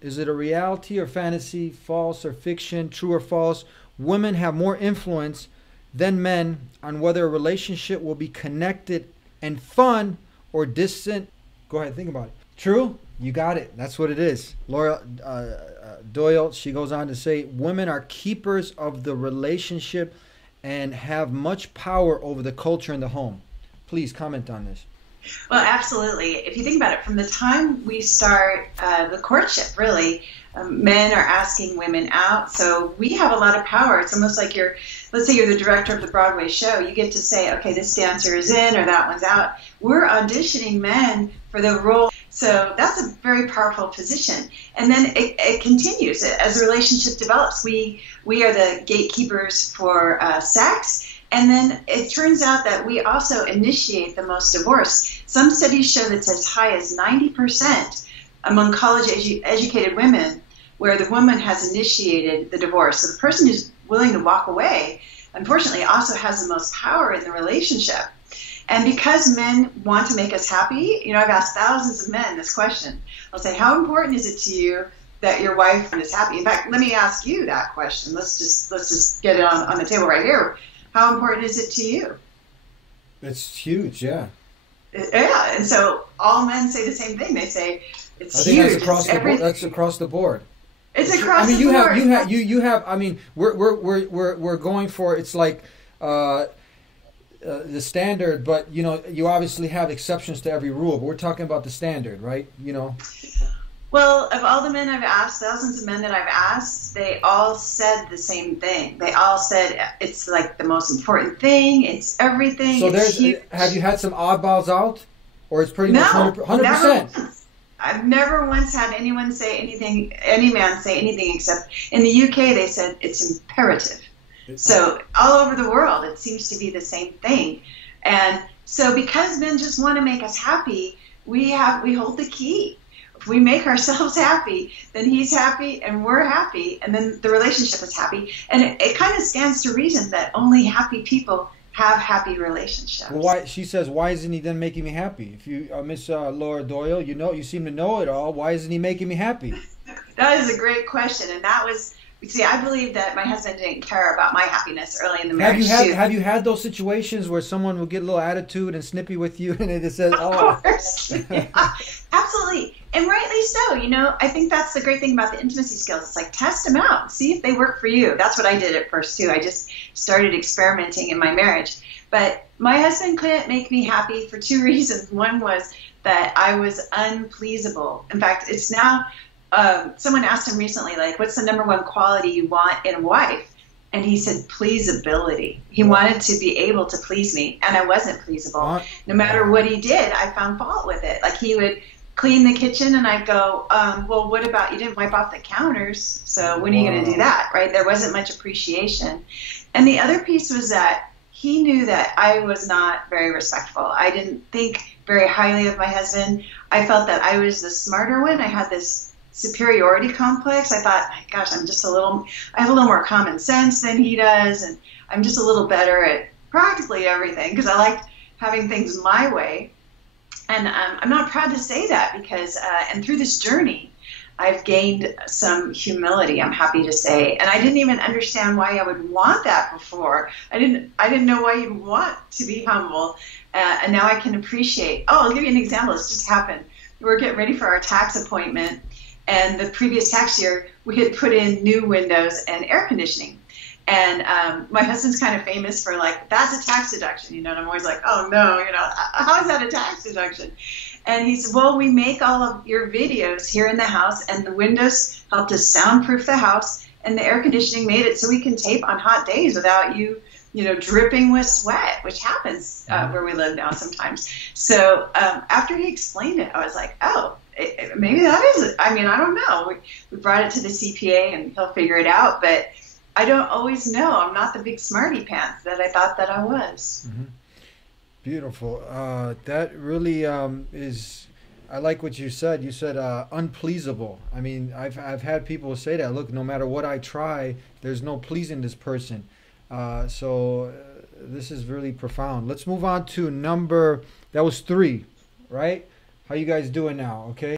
Is it a reality or fantasy, false or fiction, true or false? Women have more influence than men on whether a relationship will be connected and fun or distant. Go ahead, think about it. True? You got it. That's what it is. Laura Doyle, she goes on to say, women are keepers of the relationship and have much power over the culture in the home. Please comment on this. Well, absolutely. If you think about it, from the time we start the courtship, really, men are asking women out. So we have a lot of power. It's almost like let's say you're the director of the Broadway show. You get to say, okay, this dancer is in or that one's out. We're auditioning men for the role. So that's a very powerful position. And then it continues. As the relationship develops, we are the gatekeepers for sex. And then it turns out that we also initiate the most divorce. Some studies show that it's as high as 90% among college-educated women where the woman has initiated the divorce. So the person who's willing to walk away, unfortunately, also has the most power in the relationship. And because men want to make us happy, I've asked thousands of men this question. I'll say, how important is it to you that your wife is happy? In fact, let me ask you that question. Let's just get it on the table right here. How important is it to you? It's huge, yeah. Yeah, and so all men say the same thing. They say it's huge. That's across the board. That's across the board. It's across the board. You have. I mean, we're going for it's like the standard, but you obviously have exceptions to every rule. But we're talking about the standard, right? Well, of all the men I've asked, thousands of men that I've asked, they all said the same thing. They all said it's like the most important thing. It's everything. So have you had some oddballs out, or it's pretty much 100%? I've never once had anyone say anything, any man say anything except in the UK they said it's imperative. So all over the world it seems to be the same thing. And so because men just want to make us happy, we hold the key. If we make ourselves happy, then he's happy and we're happy, and then the relationship is happy. And it kind of stands to reason that only happy people have happy relationships. Well, she says, why isn't he then making me happy? If you, Miss Laura Doyle, you seem to know it all. Why isn't he making me happy? That is a great question, and that was. See, I believe that my husband didn't care about my happiness early in the marriage. Have you had those situations where someone will get a little attitude and snippy with you, and it says, "Oh, of course, yeah, absolutely." And rightly so. I think that's the great thing about the intimacy skills. It's like, test them out. See if they work for you. That's what I did at first, too. I just started experimenting in my marriage. But my husband couldn't make me happy for two reasons. One was that I was unpleasable. In fact, it's now, someone asked him recently, like, what's the number one quality you want in a wife? And he said, pleasability. He wanted to be able to please me, and I wasn't pleasable. No matter what he did, I found fault with it. Like, he would clean the kitchen, and I'd go, well, what about you didn't wipe off the counters, so when are you going to do that, right? There wasn't much appreciation. And the other piece was that he knew that I was not very respectful. I didn't think very highly of my husband. I felt that I was the smarter one. I had this superiority complex. I thought, gosh, I have a little more common sense than he does, and I'm just a little better at practically everything because I liked having things my way. And I'm not proud to say that because, and through this journey, I've gained some humility, I'm happy to say. And I didn't even understand why I would want that before. I didn't know why you'd want to be humble. And now I can appreciate. Oh, I'll give you an example. This just happened. We were getting ready for our tax appointment. And the previous tax year, we had put in new windows and air conditioning. And my husband's kind of famous for like, that's a tax deduction, and I'm always like, oh no, how is that a tax deduction? And he said, well, we make all of your videos here in the house, and the windows helped us soundproof the house, and the air conditioning made it so we can tape on hot days without you, dripping with sweat, which happens where we live now sometimes. So after he explained it, I was like, oh, maybe that is it. I mean, I don't know. We brought it to the CPA, and he'll figure it out, but I don't always know. I'm not the big smarty pants that I thought that I was. Mm-hmm. Beautiful. That really is. I like what you said. You said unpleasable. I mean, I've had people say that. Look, no matter what I try, there's no pleasing this person. So this is really profound. Let's move on to that was 3, right? How you guys doing now? Okay.